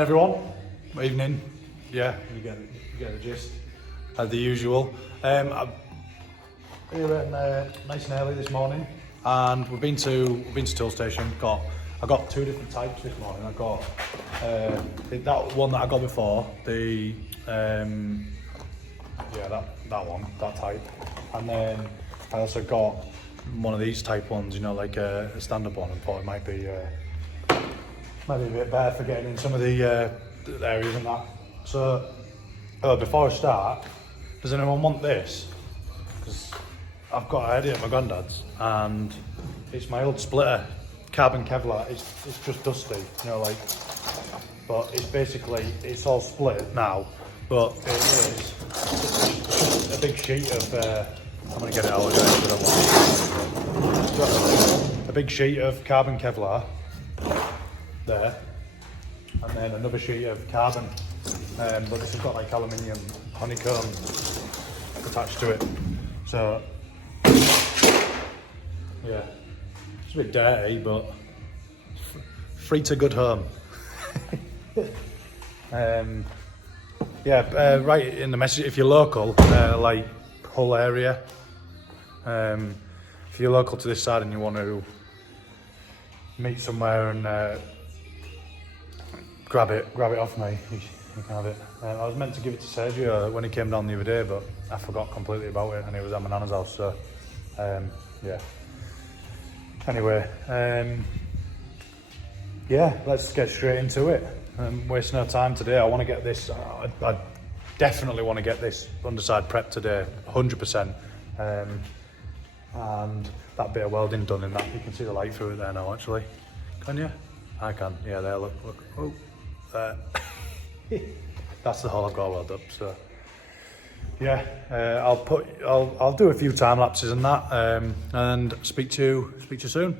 Morning everyone, evening, yeah, you get the gist, the usual. I'm here at nice and early this morning, and we've been to Tool Station. I got two different types this morning. I got that one that I got before, the that type, and then I also got one of these type ones, you know, like a stand-up one, and thought it might be a bit better for getting in some of the areas and that. So before I start, does anyone want this? Because I've got a headache at my granddad's, and it's my old splitter, carbon Kevlar. It's just dusty, you know, like. But it's all split now. But it is a big sheet of. I'm gonna get it out again. I don't want a big sheet of carbon Kevlar there, and then another sheet of carbon. But this has got like aluminium honeycomb attached to it. So yeah, it's a bit dirty, but free to good home. Right in the message, if you're local, like Hull area, if you're local to this side and you want to meet somewhere and grab it off me, you can have it. I was meant to give it to Sergio when he came down the other day, but I forgot completely about it, and it was at my nana's house, so yeah. Anyway, let's get straight into it. Waste no time today. I want to get this, I definitely want to get this underside prepped today, 100%. And that bit of welding done in that. You can see the light through it there now, actually. Can you? I can. Yeah, there, look. Oh, there. That's the hole I've got to weld up, so. Yeah, I'll do a few time lapses and that, and speak to you soon.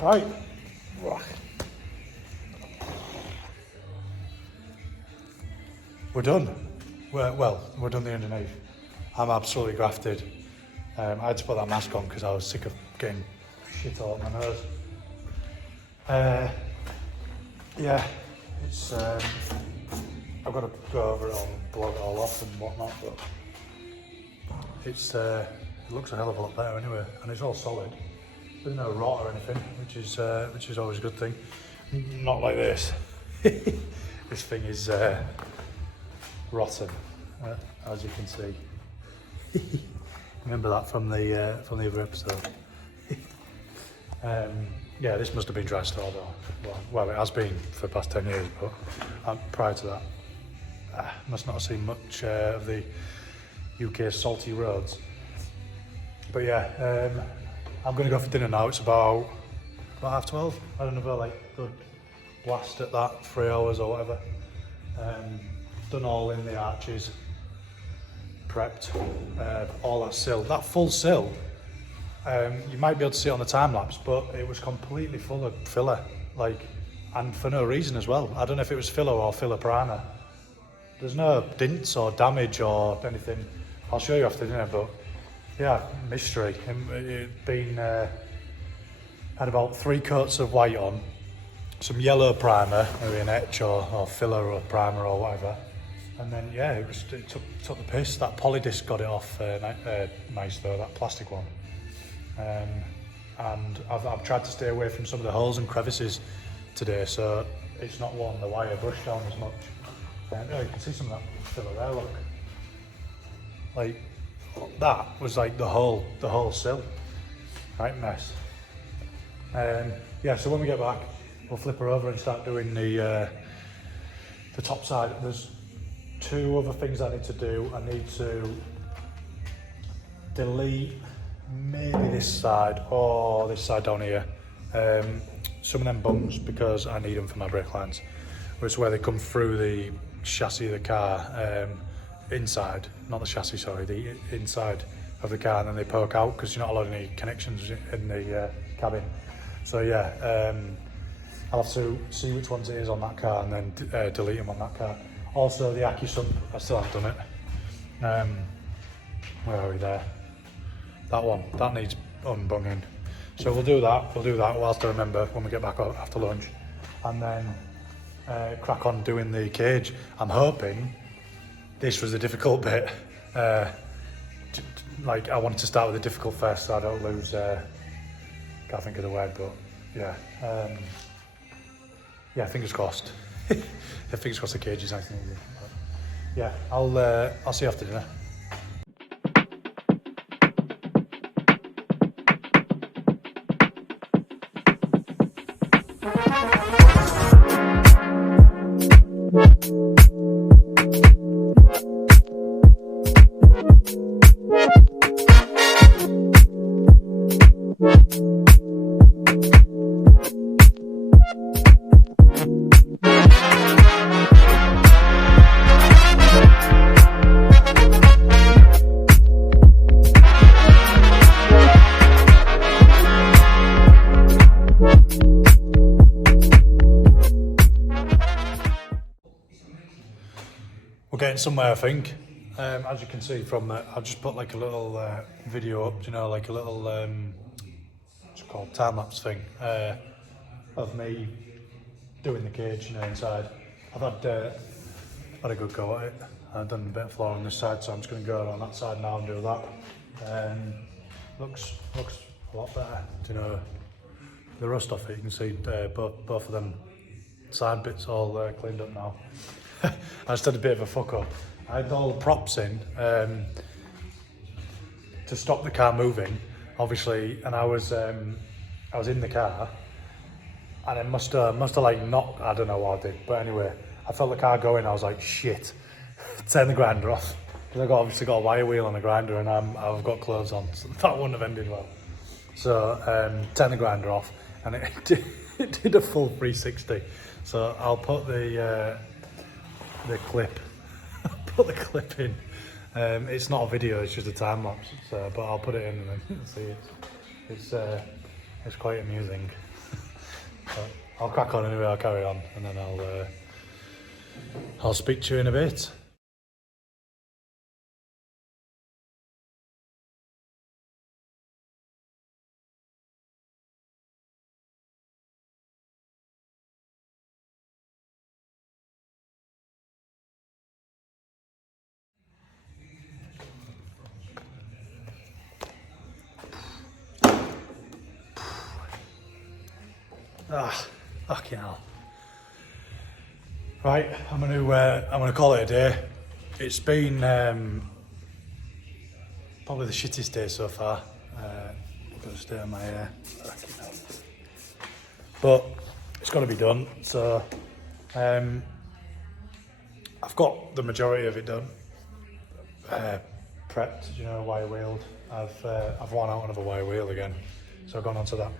Right. We're done. We're done the underneath. I'm absolutely grafted. I had to put that mask on because I was sick of getting shit all up my nose. It's I've got to go over it all and blow it all off and whatnot, but it looks a hell of a lot better anyway, and it's all solid. There's no rot or anything, which is always a good thing. Not like this. This thing is rotten, as you can see. Remember that from the other episode. This must have been dry store though. Well, it has been for the past 10 years, but prior to that, must not have seen much of the UK's salty roads. But yeah. I'm going to go for dinner now. It's about 12:30. I don't know, like good blast at that, 3 hours or whatever. Done all in the arches, prepped, all that sill. That full sill, you might be able to see it on the time lapse, but it was completely full of filler, like, and for no reason as well. I don't know if it was filler or filler piranha. There's no dints or damage or anything. I'll show you after dinner, but. Yeah, mystery. It had about 3 coats of white on, some yellow primer, maybe an etch or filler or primer or whatever. And then yeah, it took the piss. That poly disc got it off nice though, that plastic one. And I've tried to stay away from some of the holes and crevices today, so it's not worn the wire brush down as much. Oh, you can see some of that filler there, look. Like, that was like the whole sill. Right mess. Yeah, so when we get back, we'll flip her over and start doing the top side. There's 2 other things I need to do. I need to delete maybe this side or this side down here. Some of them bumps because I need them for my brake lines. It's where they come through the chassis of the car, inside, not the chassis, sorry, the inside of the car, and then they poke out because you're not allowed any connections in the cabin. So yeah, I'll have to see which ones it is on that car and then delete them on that car. Also the Accu sump, I still haven't done it. Where are we there? That one, that needs unbunging. So we'll do that whilst I remember when we get back after lunch. And then crack on doing the cage. I'm hoping this was the difficult bit. Like I wanted to start with the difficult first so I don't lose, can't think of the word, but yeah. Yeah, fingers crossed. Fingers crossed the cage is nice and easy. But yeah, I'll see you after dinner. We're getting somewhere, I think. As you can see from I've just put like a little video up, you know, like a little what's it called, time-lapse thing of me doing the cage, you know, inside. I've had a good go at it. I've done a bit of floor on this side, so I'm just going to go on that side now and do that. Looks a lot better. You know, the rust off it. You can see both of them side bits all cleaned up now. I just had a bit of a fuck up. I had all the props in to stop the car moving, obviously, and I was in the car, and it must have like knocked. I don't know what I did, but anyway, I felt the car going. I was like, shit, turn the grinder off because I obviously got a wire wheel on the grinder, and I've got clothes on, so that wouldn't have ended well. So turn the grinder off, and it did a full 360. So I'll put the clip. Put the clip in. It's not a video, it's just a time lapse. But I'll put it in and then you'll see it. It's quite amusing. But I'll crack on anyway. I'll carry on, and then I'll speak to you in a bit. Fucking hell. Right, I'm gonna call it a day. It's been probably the shittest day so far. I've got to stay on my but it's got to be done. So I've got the majority of it done. Prepped, you know, wire wheeled. I've worn out another wire wheel again, so I've gone onto that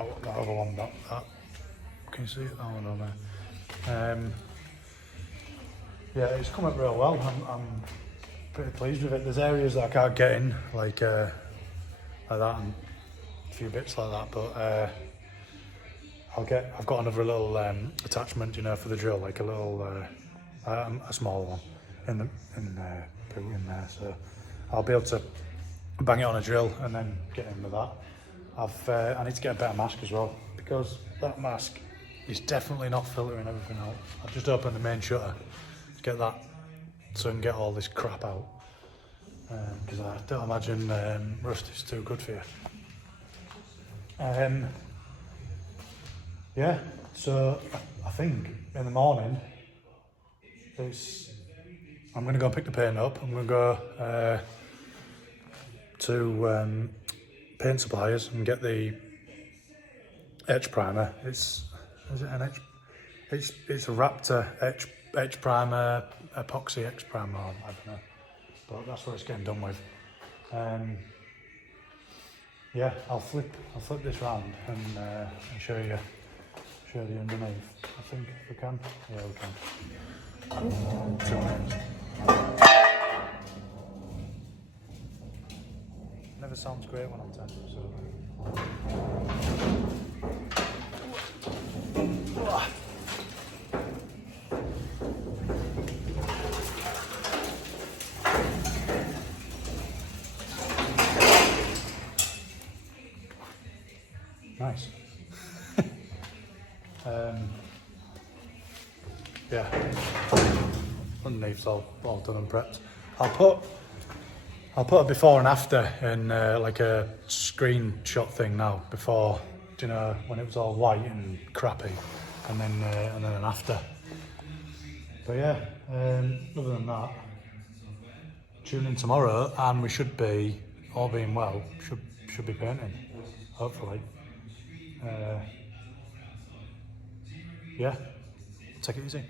other one. That can you see it? That one on there. Yeah, it's come up real well. I'm pretty pleased with it. There's areas that I can't get in, like that, and a few bits like that. But I've got another little attachment, you know, for the drill, like a little a small one in there. So I'll be able to bang it on a drill and then get in with that. I need to get a better mask as well, because that mask it's definitely not filtering everything out. I've just opened the main shutter to get that, so I can get all this crap out. Because I don't imagine rust is too good for you. Yeah, so I think in the morning, I'm going to go pick the paint up. I'm going to go to paint suppliers and get the etch primer. Is it an etch? It's a Raptor etch primer, epoxy etch primer. I don't know, but that's what it's getting done with. Yeah, I'll flip this round and show you the underneath. I think we can. Yeah, we can. 2 minutes. Never sounds great when I'm 10, so. Nice. Yeah, underneath's all done and prepped. I'll put a before and after in like a screenshot thing now. Before, you know, when it was all white and crappy, and then an after. But yeah, other than that, tune in tomorrow, and we should be, all being well, should be painting, hopefully. Yeah, take it easy.